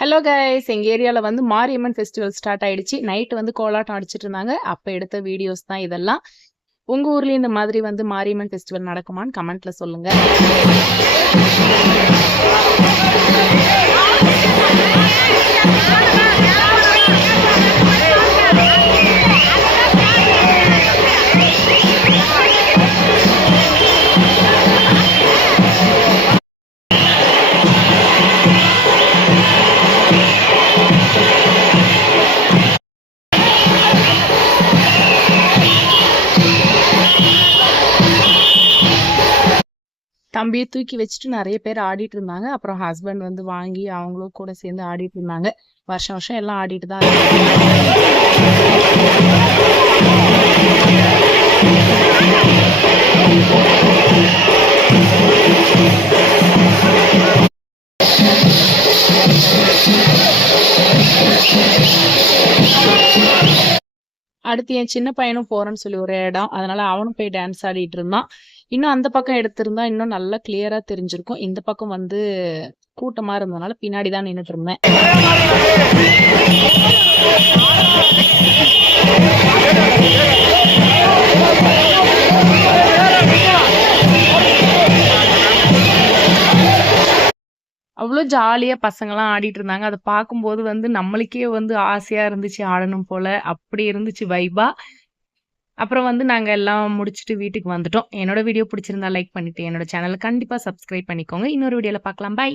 Hello guys எங்கள் ஏரியாவில் வந்து மாரியம்மன் ஃபெஸ்டிவல் ஸ்டார்ட் ஆயிடுச்சு. நைட்டு வந்து கோலாட்டம் அடிச்சிட்டு இருந்தாங்க. அப்போ எடுத்த வீடியோஸ் தான் இதெல்லாம். உங்கள் ஊர்லேயும் இந்த மாதிரி வந்து மாரியம்மன் ஃபெஸ்டிவல் நடக்குமான்னு கமெண்ட்டில் சொல்லுங்கள் தம்பியை தூக்கி வச்சுட்டு நிறைய பேர் ஆடிட்டு இருந்தாங்க. அப்புறம் ஹஸ்பண்ட் வந்து வாங்கி அவங்களும் கூட சேர்ந்து ஆடிட்டு இருந்தாங்க. வருஷம் வருஷம் எல்லாம் ஆடிட்டு தான் அடுத்து என் சின்ன பையனும் போறேன்னு சொல்லி ஒரு இடம். அதனால அவனும் போய் டான்ஸ் ஆடிட்டு இருந்தான். இன்னும் அந்த பக்கம் எடுத்திருந்தா இன்னும் நல்லா கிளியரா தெரிஞ்சிருக்கும். இந்த பக்கம் வந்து கூட்டமா இருந்ததுனால பின்னாடி தான் நின்றுட்டு இருந்தேன். அவ்வளோ ஜாலியாக பசங்களாம் ஆடிட்டு இருந்தாங்க அதை பார்க்கும்போது வந்து நம்மளுக்கே வந்து ஆசையாக இருந்துச்சு ஆடணும் போல். அப்படி இருந்துச்சு வைபா அப்புறம் வந்து நாங்கள் எல்லாம் முடிச்சுட்டு வீட்டுக்கு வந்துட்டோம். என்னோட வீடியோ பிடிச்சிருந்தா லைக் பண்ணிவிட்டு என்னோட சேனலை கண்டிப்பாக சப்ஸ்கிரைப் பண்ணிக்கோங்க. இன்னொரு வீடியோவில் பார்க்கலாம் பாய்